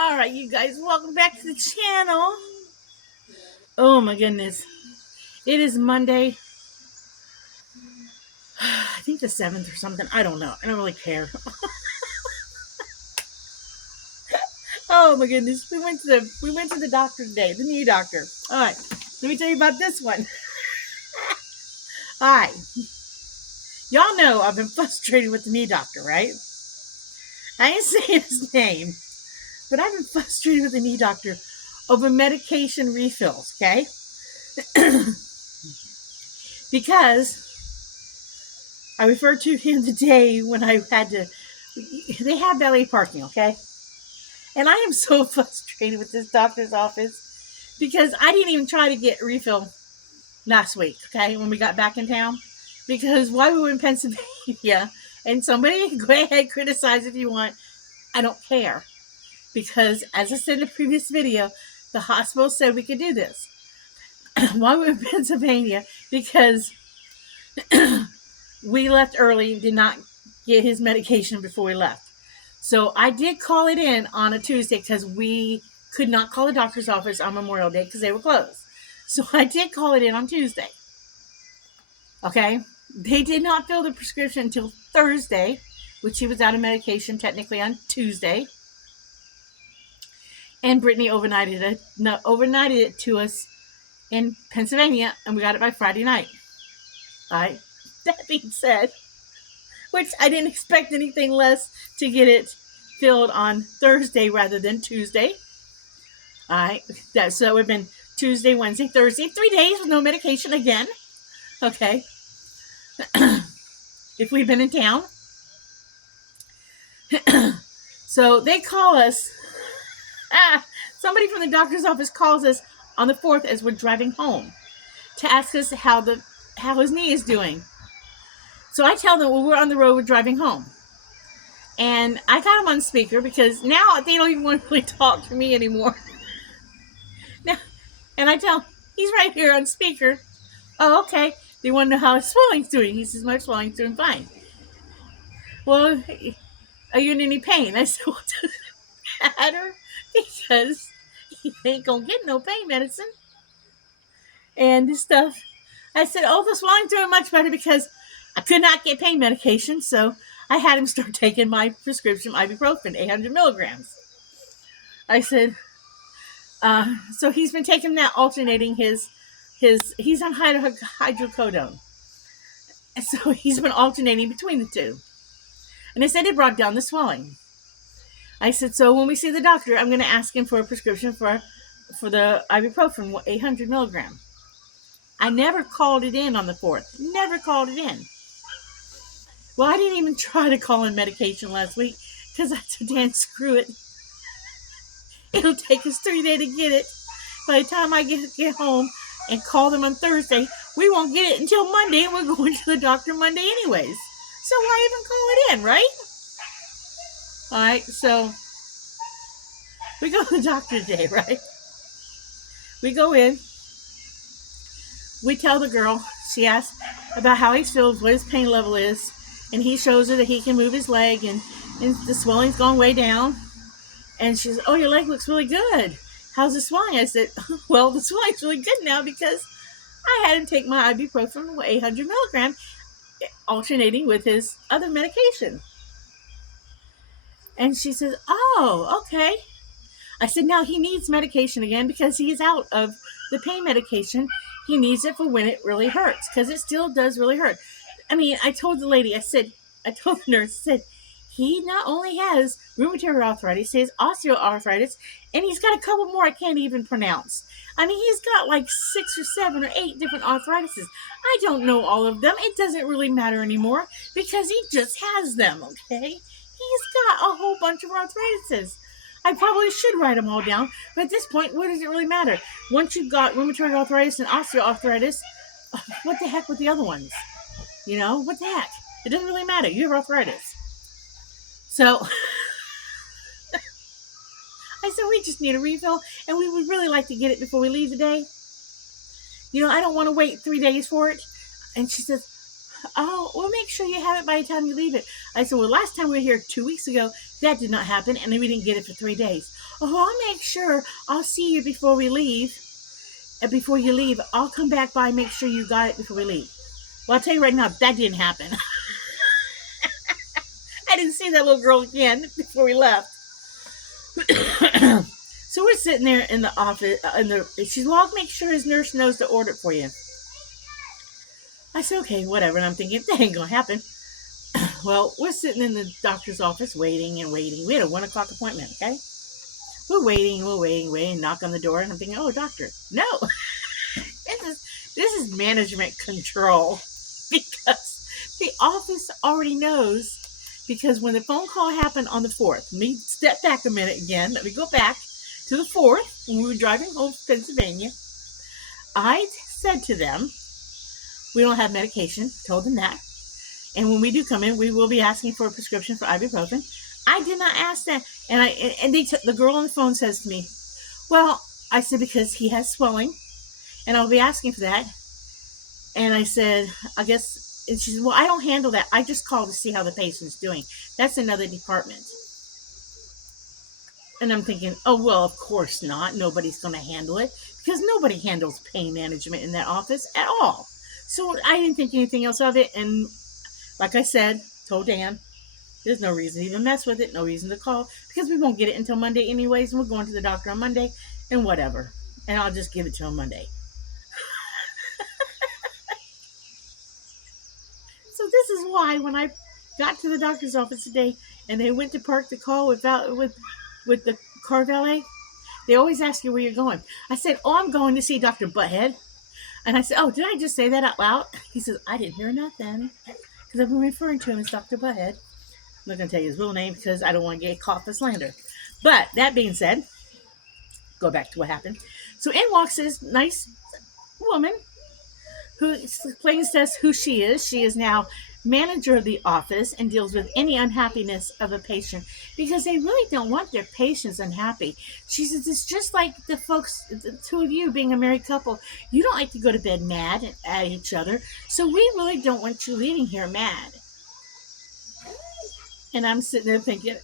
All right, you guys, welcome back to the channel. Oh my goodness. It is Monday. I think the 7th or something. I don't know. I don't really care. Oh my goodness. We went to the doctor today, the knee doctor. All right. Let me tell you about this one. All right. Y'all know I've been frustrated with the knee doctor, right? I ain't saying his name, but I've been frustrated with the knee doctor over medication refills, okay? Because I referred to him today when I had to. They have valet parking, okay? And I am so frustrated with this doctor's office because I didn't even try to get a refill last week, okay, when we got back in town. Because while we were in Pennsylvania, and somebody go ahead, criticize if you want, I don't care. Because as I said in the previous video, the hospital said we could do this while we were in Pennsylvania because we left early, did not get his medication before we left. So I did call it in on a Tuesday because we could not call the doctor's office on Memorial Day because they were closed. So I did call it in on Tuesday. Okay? They did not fill the prescription until Thursday, which he was out of medication technically on Tuesday. And Brittany overnighted it to us in Pennsylvania, and we got it by Friday night. All right? That being said, which I didn't expect anything less to get it filled on Thursday rather than Tuesday. All right. So that would have been Tuesday, Wednesday, Thursday, 3 days with no medication again. Okay. If we'd been in town. So they call us. Somebody from the doctor's office calls us on the 4th as we're driving home to ask us how his knee is doing. So I tell them, well, we're on the road, we're driving home. And I got him on speaker because now they don't even want to really talk to me anymore. Now, and I tell him, he's right here on speaker. Oh, okay. They want to know how his swelling's doing. He says, my swelling's doing fine. Well, are you in any pain? I said, well, does it matter? Because he ain't going to get no pain medicine. And this stuff. I said, oh, the swelling's doing much better because I could not get pain medication, so I had him start taking my prescription ibuprofen, 800 milligrams. I said, so he's been taking that, alternating he's on hydrocodone. And so he's been alternating between the two. And they said it brought down the swelling. I said, so when we see the doctor, I'm going to ask him for a prescription for the ibuprofen, 800 milligram. I never called it in on the 4th. Never called it in. Well, I didn't even try to call in medication last week because I said, Dan, screw it. It'll take us 3 days to get it. By the time I get home and call them on Thursday, we won't get it until Monday, and we're going to the doctor Monday anyways. So why even call it in, right? All right, so we go to the doctor today, right? We go in. We tell the girl, she asks about how he feels, what his pain level is, and he shows her that he can move his leg, and the swelling's gone way down. And she says, oh, your leg looks really good. How's the swelling? I said, well, the swelling's really good now because I had him take my ibuprofen, 800 milligram, alternating with his other medication. And she says, oh, okay. I said, now he needs medication again because he's out of the pain medication. He needs it for when it really hurts because it still does really hurt. I mean, I told the nurse, I said, he not only has rheumatoid arthritis, he has osteoarthritis, and he's got a couple more I can't even pronounce. I mean, he's got like 6 or 7 or 8 different arthritises. I don't know all of them. It doesn't really matter anymore because he just has them, okay? He's got a whole bunch of arthritises. I probably should write them all down, but at this point, what does it really matter? Once you've got rheumatoid arthritis and osteoarthritis, what the heck with the other ones? You know, what the heck? It doesn't really matter. You have arthritis. So I said, we just need a refill, and we would really like to get it before we leave today. You know, I don't want to wait 3 days for it. And she says, oh, we'll make sure you have it by the time you leave it. I said, well, last time we were here 2 weeks ago, that did not happen, and then we didn't get it for 3 days. Oh, I'll make sure. I'll see you before we leave. And before you leave, I'll come back by and make sure you got it before we leave. Well, I'll tell you right now, that didn't happen. I didn't see that little girl again before we left. So we're sitting there in the office, she's, well, I'll make sure his nurse knows to order it for you. I said, okay, whatever. And I'm thinking, that ain't going to happen. Well, we're sitting in the doctor's office waiting and waiting. We had a 1 o'clock appointment, okay? We're waiting, knock on the door, and I'm thinking, oh, doctor. No. This is management control, because the office already knows, because when the phone call happened on the 4th, let me step back a minute again. Let me go back to the 4th when we were driving home to Pennsylvania. I said to them, we don't have medication, told them that. And when we do come in, we will be asking for a prescription for ibuprofen. I did not ask that. And the girl on the phone says to me, well, I said, because he has swelling, and I'll be asking for that. And I said, I guess, and she said, well, I don't handle that. I just call to see how the patient's doing. That's another department. And I'm thinking, oh, well, of course not. Nobody's going to handle it, because nobody handles pain management in that office at all. So I didn't think anything else of it. And like I said, told Dan, there's no reason to even mess with it. No reason to call, because we won't get it until Monday anyways. And we're going to the doctor on Monday and whatever. And I'll just give it to him Monday. So this is why when I got to the doctor's office today and they went to park the car with the car valet, they always ask you where you're going. I said, oh, I'm going to see Dr. Butthead. And I said, oh, did I just say that out loud? He says, I didn't hear nothing, because I've been referring to him as Dr. Butthead. I'm not going to tell you his real name because I don't want to get caught for slander. But that being said, go back to what happened. So in walks this nice woman who explains to us who she is. She is now manager of the office and deals with any unhappiness of a patient, because they really don't want their patients unhappy. She says, it's just like the folks, the two of you being a married couple. You don't like to go to bed mad at each other, so we really don't want you leaving here mad. And I'm sitting there thinking,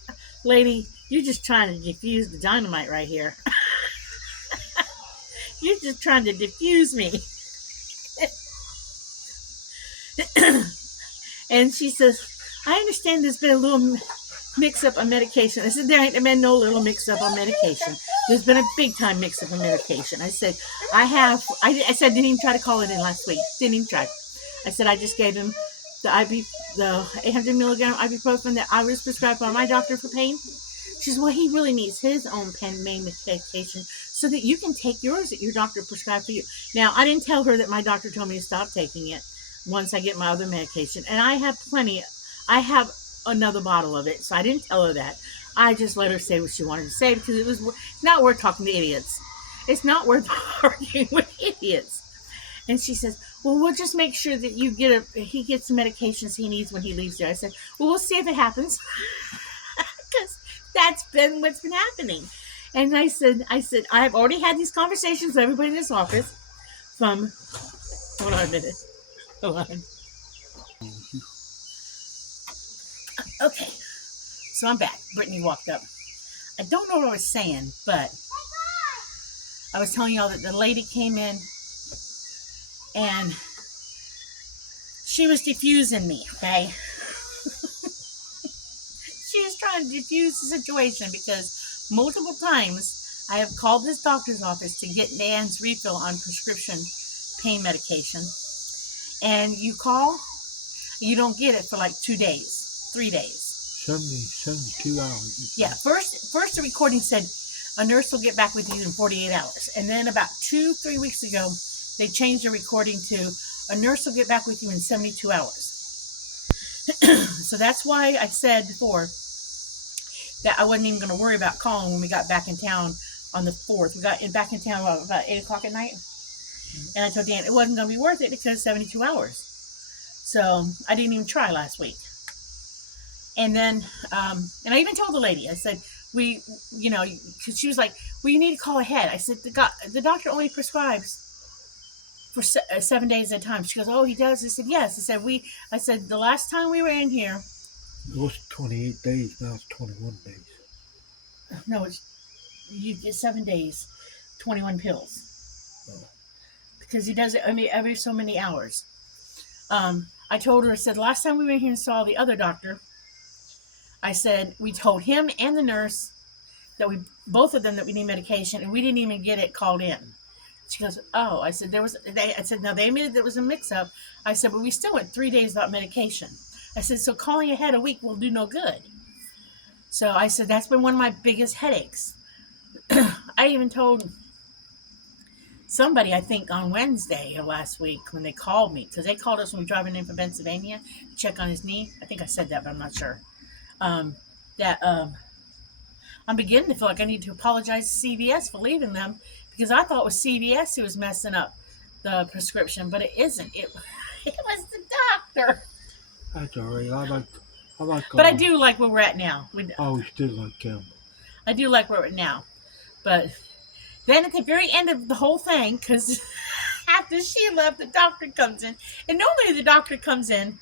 lady, you're just trying to defuse the dynamite right here. You're just trying to defuse me. And she says, I understand there's been a little mix-up on medication. I said, there ain't been no little mix-up on medication. There's been a big-time mix-up on medication. I said, I said, didn't even try to call it in last week. Didn't even try. I said, I just gave him the 800 milligram ibuprofen that I was prescribed by my doctor for pain. She says, well, he really needs his own pain medication so that you can take yours that your doctor prescribed for you. Now, I didn't tell her that my doctor told me to stop taking it once I get my other medication. And I have plenty. I have another bottle of it, so I didn't tell her that. I just let her say what she wanted to say, because it was not worth talking to idiots. It's not worth arguing with idiots. And she says, well, we'll just make sure that he gets the medications he needs when he leaves here. I said, well, we'll see if it happens. Because that's been what's been happening. And I said, I've already had these conversations with everybody in this office hold on a minute. Hold on. Okay. So I'm back. Brittany walked up. I don't know what I was saying, but I was telling y'all that the lady came in and she was diffusing me, okay? She was trying to diffuse the situation, because multiple times I have called this doctor's office to get Dan's refill on prescription pain medication. And you call, you don't get it for like 2 days, 3 days. 72 hours. Yeah, first the recording said a nurse will get back with you in 48 hours. And then about 2-3 weeks ago, they changed the recording to a nurse will get back with you in 72 hours. So that's why I said before that I wasn't even going to worry about calling when we got back in town on the 4th. We got back in town about 8 o'clock at night. And I told Dan it wasn't going to be worth it because 72 hours. So I didn't even try last week. And then, and I even told the lady, I said, because she was like, well, you need to call ahead. I said, the doctor only prescribes for 7 days at a time. She goes, oh, he does? I said, yes. I said, the last time we were in here, It was 28 days. Now it's 21 days. no, you get 7 days, 21 pills. Oh. Because he does it, every so many hours. I told her, I said, last time we went here and saw the other doctor, I said, we told him and the nurse that both of them, that we need medication, and we didn't even get it called in. She goes, oh. I said, I said, no, they admitted there was a mix-up. I said, but we still went 3 days without medication. I said, so calling ahead a week will do no good. So I said, that's been one of my biggest headaches. I even told somebody, I think on Wednesday of last week, when they called me, because they called us when we were driving in from Pennsylvania to check on his knee. I think I said that, but I'm not sure. That I'm beginning to feel like I need to apologize to CVS for leaving them, because I thought it was CVS who was messing up the prescription, but it isn't. It was the doctor. That's all right. I like. But I do like where we're at now. I always did like him. I do like where we're at now. But then at the very end of the whole thing, because after she left, the doctor comes in. And normally the doctor comes in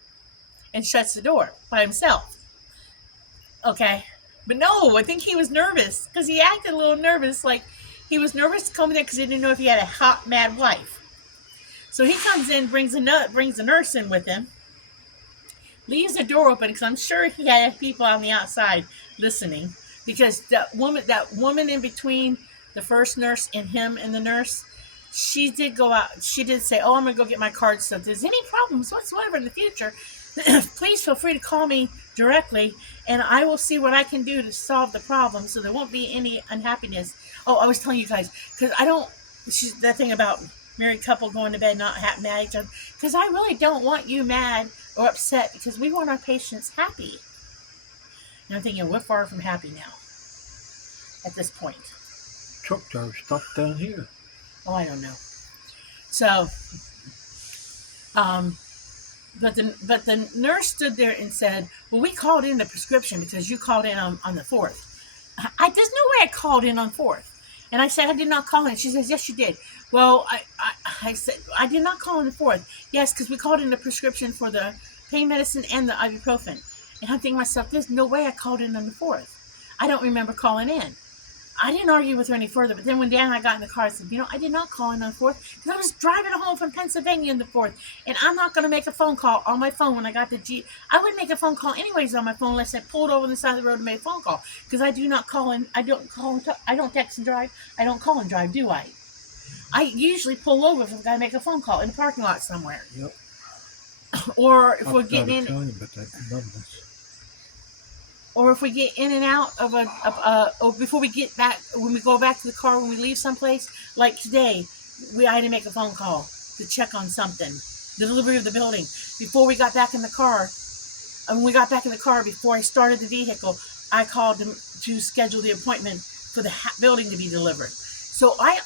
and shuts the door by himself. Okay? But no, I think he was nervous, because he acted a little nervous. Like, he was nervous to come in there because he didn't know if he had a hot, mad wife. So he comes in, brings a nurse in with him, leaves the door open, because I'm sure he had people on the outside listening. Because that woman in between the first nurse and him and the nurse, she did go out. She did say, oh, I'm going to go get my card. So if there's any problems whatsoever in the future, please feel free to call me directly, and I will see what I can do to solve the problem so there won't be any unhappiness. Oh, I was telling you guys, because that thing about married couple going to bed not mad at each other, because I really don't want you mad or upset, because we want our patients happy. And I'm thinking, we're far from happy now at this point. Truck driver stopped down here. Oh, I don't know. So, but the nurse stood there and said, well, we called in the prescription because you called in on the 4th. There's no way I called in on 4th. And I said, I did not call in. She says, yes, you did. Well, I said, I did not call in the 4th. Yes, because we called in the prescription for the pain medicine and the ibuprofen. And I'm thinking to myself, there's no way I called in on the 4th. I don't remember calling in. I didn't argue with her any further, but then when Dan and I got in the car, I said, I did not call in on the 4th, because I was driving home from Pennsylvania on the 4th, and I'm not going to make a phone call on my phone when I got the Jeep. I would make a phone call anyways on my phone unless I pulled over on the side of the road and made a phone call, because I do not call in. I don't text and drive. I don't call and drive, do I? I usually pull over if I've got to make a phone call in a parking lot somewhere. Yep. Or if we're getting in. Tell you about that numbness. Or if we get in and out of or before we get back, when we go back to the car, when we leave someplace, like today, I had to make a phone call to check on something, the delivery of the building. Before we got back in the car, before I started the vehicle, I called them to schedule the appointment for the building to be delivered. So I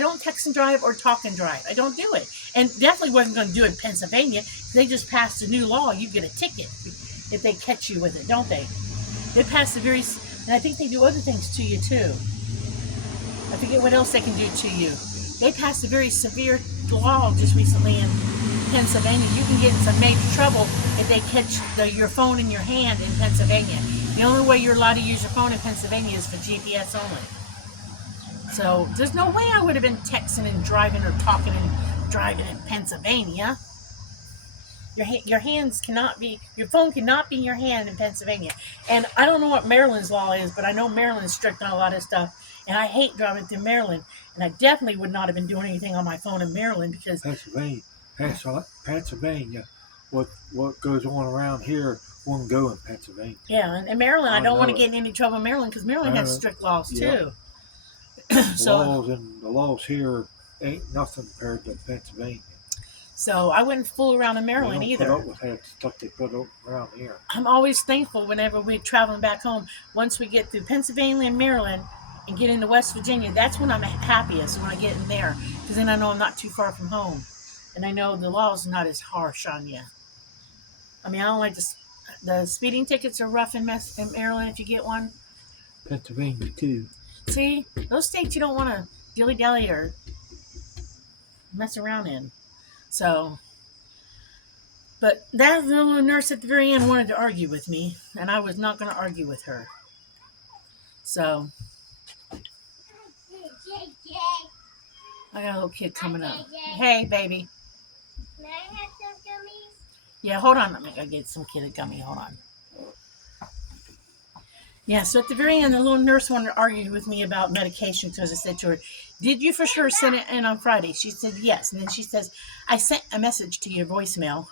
don't text and drive or talk and drive. I don't do it. And definitely wasn't going to do it in Pennsylvania. They just passed a new law. You get a ticket if they catch you with it, don't they? They pass and I think they do other things to you too. I forget what else they can do to you. They passed a very severe law just recently in Pennsylvania. You can get in some major trouble if they catch your phone in your hand in Pennsylvania. The only way you're allowed to use your phone in Pennsylvania is for GPS only. So there's no way I would have been texting and driving or talking and driving in Pennsylvania. Your phone cannot be in your hand in Pennsylvania. And I don't know what Maryland's law is, but I know Maryland's strict on a lot of stuff. And I hate driving through Maryland. And I definitely would not have been doing anything on my phone in Maryland because Pennsylvania. What goes on around here won't go in Pennsylvania. Yeah, and in Maryland, I don't want to get in any trouble in Maryland because Maryland has strict laws too. The laws here ain't nothing compared to Pennsylvania. So I wouldn't fool around in Maryland either. Put up with that stuff they put up around here. I'm always thankful whenever we're traveling back home. Once we get through Pennsylvania and Maryland and get into West Virginia, that's when I'm happiest, when I get in there. Because then I know I'm not too far from home. And I know the laws are not as harsh on you. I mean, I don't like the speeding tickets are rough in Maryland if you get one. Pennsylvania too. See, those states you don't want to dilly-dally or mess around in. So, but that little nurse at the very end wanted to argue with me, and I was not going to argue with her. So, I got a little kid coming up. Hey, baby. May I have some gummies? Yeah, hold on. I'm going to get some kid a gummy. Hold on. Yeah, so at the very end, the little nurse wanted to argue with me about medication because I said to her, did you for sure send it in on Friday? She said, yes. And then she says, I sent a message to your voicemail.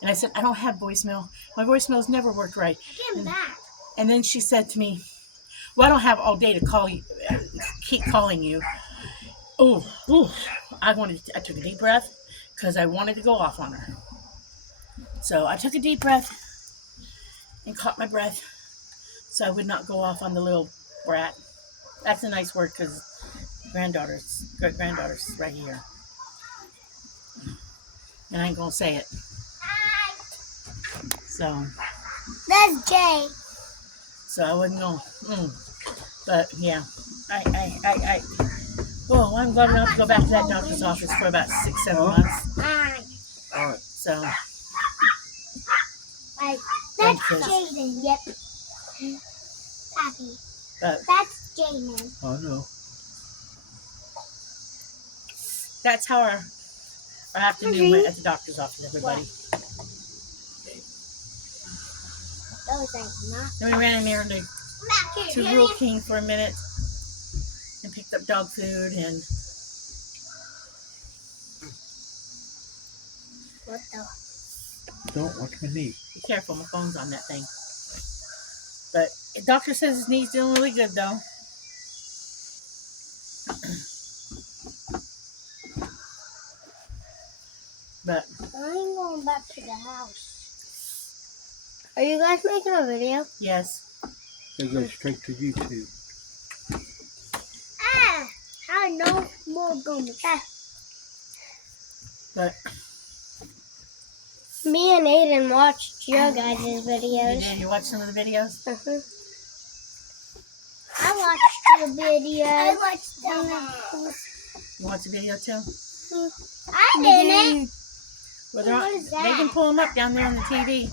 And I said, I don't have voicemail. My voicemail's never worked right. Get him back. And then she said to me, well, I don't have all day to call you, keep calling you. Oh, I took a deep breath because I wanted to go off on her. So I took a deep breath and caught my breath so I would not go off on the little brat. That's a nice word because great-granddaughter's right here. And I ain't going to say it. Hi. So That's Jay. I wasn't going But, yeah. Oh, I'm glad we don't have to go back to that doctor's office for about 6-7 months. Hi. All right. So, Hi. Thank That's you. Jaden. Yep. Pappy. but That's Jaden. I know. that's how our afternoon went at the doctor's office, everybody. Those ain't not. Then we ran in there to Rural King for a minute and picked up dog food and What the? Don't watch my knee. be careful, my phone's on that thing. But the doctor says his knee's doing really good though. But I'm going back to the house. Are you guys making a video? yes, They go straight to YouTube. Ah! I know more gummy. but Me and Aiden watched your guys' you videos. watch some of the videos? I watched the video. I watched them. You watch the video too? I didn't. Well, they're on, What is they that? can pull them up down there on the TV.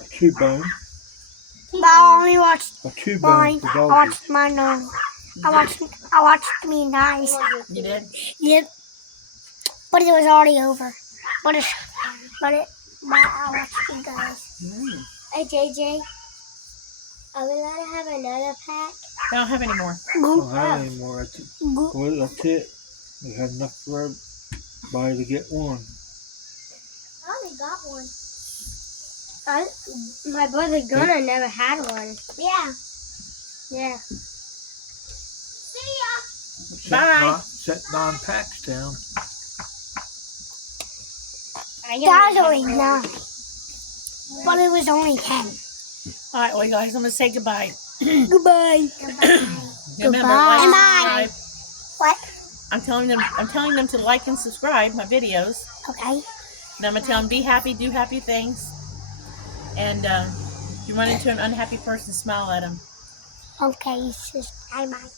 A chew bone. But I only watched A chew mine. bone for I doggies. watched mine. I watched me nice. You did? Yep. But it was already over. But I watched you guys. Mm. Hey, JJ. Are we allowed to have another pack? They don't have any more. I don't have any more. Well, that's it. We had enough for everybody to get one. I only got one. My brother Gunnar never had one. Yeah. Yeah. See ya. Bye. Set 9 packs down. That's only 9. But it was only 10. All right, well, you guys, I'm going to say goodbye. Goodbye. Remember, Goodbye. like, subscribe. What? I'm telling them to like and subscribe my videos. Okay. And I'm going to tell them be happy, do happy things. And if you run into an unhappy person, smile at them. Okay, sis. Bye bye.